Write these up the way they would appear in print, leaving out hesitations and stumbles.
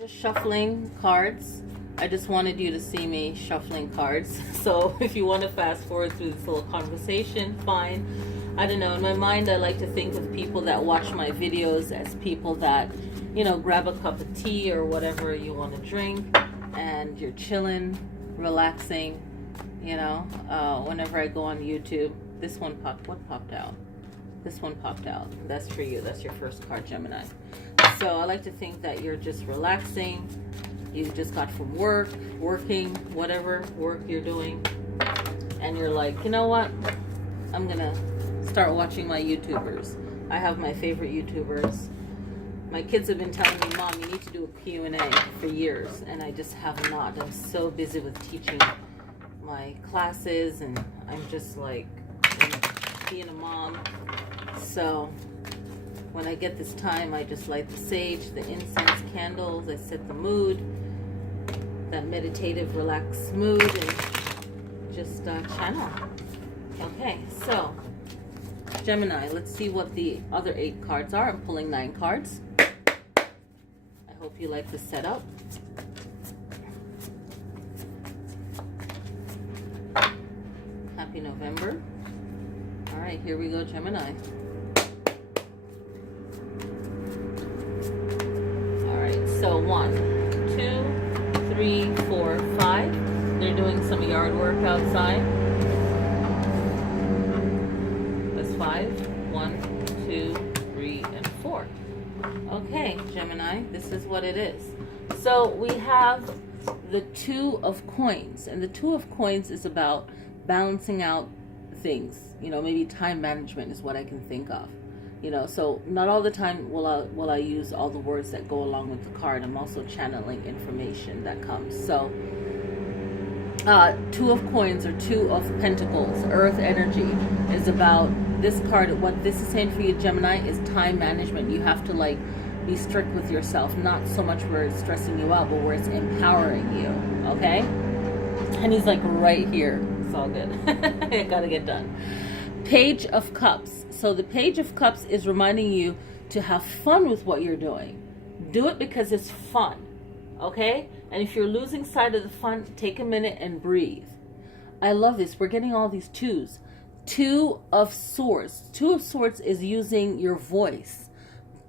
Just shuffling cards. I just wanted you to see me shuffling cards. So if you want to fast forward through this little conversation, fine. I don't know. In my mind, I like to think of people that watch my videos as people that, you know, grab a cup of tea or whatever you want to drink and you're chilling, relaxing, you know. Whenever I go on YouTube, this one popped out? This one popped out. That's for you. That's your first card, Gemini. So I like to think that you're just relaxing. You just got from work, working, whatever work you're doing. And you're like, you know what? I'm going to start watching my YouTubers. I have my favorite YouTubers. My kids have been telling me, Mom, you need to do a Q&A for years. And I just have not. I'm so busy with teaching my classes. And I'm just like, being a mom. So when I get this time, I just light the sage, the incense, candles. I set the mood, that meditative, relaxed mood, and just channel. Okay, so Gemini, let's see what the other 8 cards are. I'm pulling 9 cards. I hope you like the setup. Happy November. All right, here we go, Gemini. So 1, 2, 3, 4, 5. They're doing some yard work outside. That's 5. 1, 2, 3, and 4. Okay, Gemini, this is what it is. So we have the 2 of coins, and the 2 of coins is about balancing out things. You know, maybe time management is what I can think of. You know, so not all the time will I use all the words that go along with the card. I'm also channeling information that comes. So 2 of coins or 2 of pentacles, earth energy, is about this card. What this is saying for you, Gemini, is time management. You have to like be strict with yourself, not so much where it's stressing you out, but where it's empowering you. Okay? And he's like right here. It's all good. I gotta get done. Page of Cups. So the Page of Cups is reminding you to have fun with what you're doing. Do it because it's fun, okay? And if you're losing sight of the fun, take a minute and breathe. I love this. We're getting all these 2s. 2 of Swords. 2 of Swords is using your voice,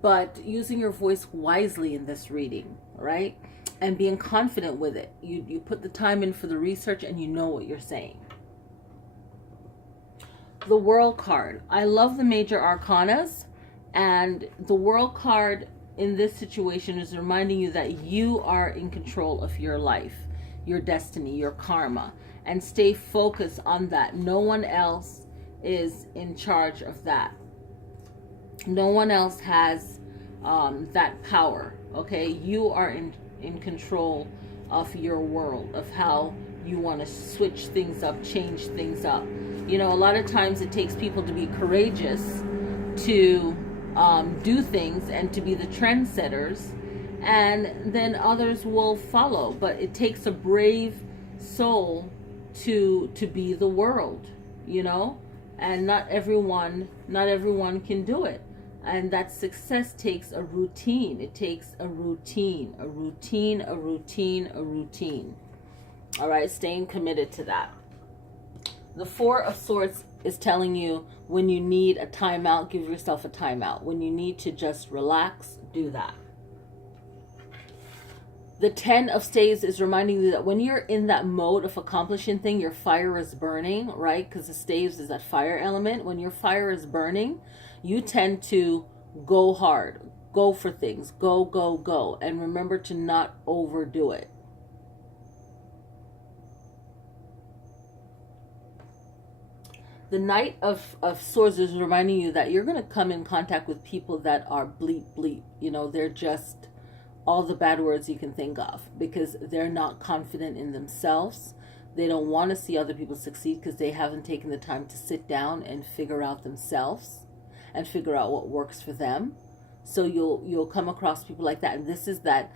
but using your voice wisely in this reading, right? And being confident with it. You put the time in for the research and you know what you're saying. The World card. I love the major arcanas, and the World card in this situation is reminding you that you are in control of your life, your destiny, your karma, and stay focused on that. No one else is in charge of that. No one else has that power, okay? You are in control of your world, of how you want to switch things up, change things up. You know, a lot of times it takes people to be courageous to do things and to be the trendsetters, and then others will follow. But it takes a brave soul to be the world, you know, and not everyone can do it. And that success takes a routine. It takes a routine. All right, staying committed to that. The 4 of Swords is telling you when you need a timeout, give yourself a timeout. When you need to just relax, do that. The 10 of Staves is reminding you that when you're in that mode of accomplishing thing, your fire is burning, right? Because the Staves is that fire element. When your fire is burning, you tend to go hard, go for things, go. And remember to not overdo it. The Knight of Swords is reminding you that you're going to come in contact with people that are bleep. You know, they're just all the bad words you can think of because they're not confident in themselves. They don't want to see other people succeed because they haven't taken the time to sit down and figure out themselves and figure out what works for them. So you'll come across people like that. And this is that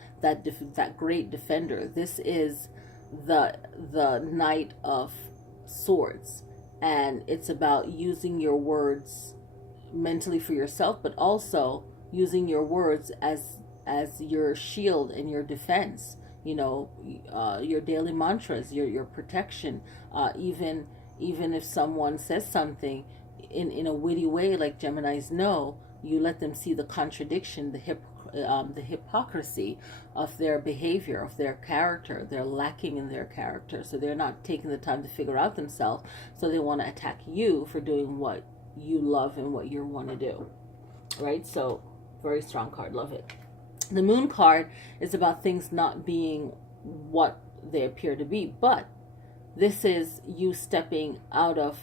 great defender. This is the Knight of Swords. And it's about using your words mentally for yourself, but also using your words as as your shield and your defense. Your daily mantras, your protection. Even if someone says something in a witty way, like Geminis know, you let them see the contradiction, the hypocrisy of their behavior, of their character. They're lacking in their character, so they're not taking the time to figure out themselves. So they want to attack you for doing what you love and what you want to do, right? So very strong card, love it. The Moon card is about things not being what they appear to be, but this is you stepping out of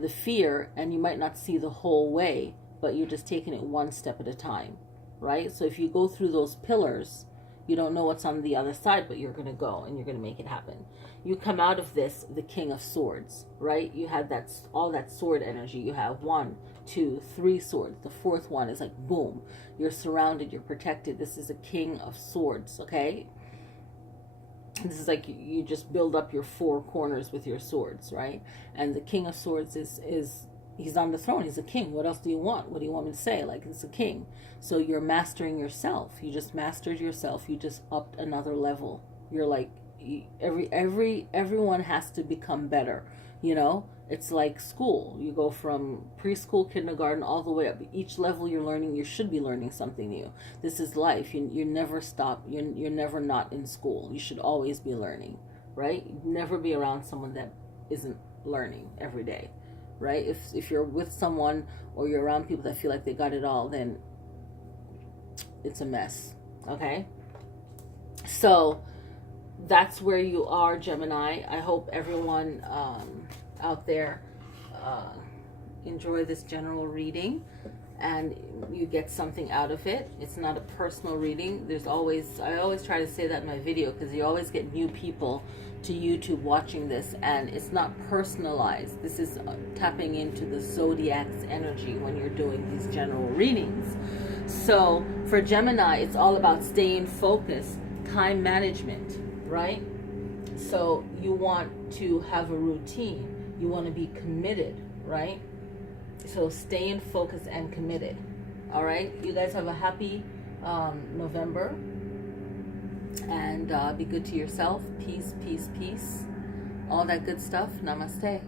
the fear, and you might not see the whole way, but you're just taking it one step at a time, right? So if you go through those pillars, you don't know what's on the other side, but you're going to go and you're going to make it happen. You come out of this the King of Swords, right? You had all that sword energy. You have 1, 2, 3 swords. The fourth one is like boom. You're surrounded, you're protected. This is a King of Swords, okay? This is like you just build up your 4 corners with your swords, right? And the King of Swords is he's on the throne. He's a king. What else do you want? What do you want me to say? Like, it's a king. So you're mastering yourself. You just mastered yourself. You just upped another level. You're like, everyone has to become better. It's like school. You go from preschool, kindergarten, all the way up. Each level you're learning, you should be learning something new. This is life. You never stop. You're never not in school. You should always be learning, right? Never be around someone that isn't learning every day, right? If you're with someone or you're around people that feel like they got it all, then it's a mess, okay? So that's where you are, Gemini. I hope everyone out there enjoy this general reading and you get something out of it. It's not a personal reading. I always try to say that in my video, because you always get new people to YouTube watching this, and it's not personalized. This is tapping into the zodiac's energy when you're doing these general readings. So for Gemini, it's all about staying focused, time management, right? So you want to have a routine. You want to be committed, right? So staying focused and committed. All right? You guys have a happy November. And be good to yourself. Peace, peace, peace. All that good stuff. Namaste.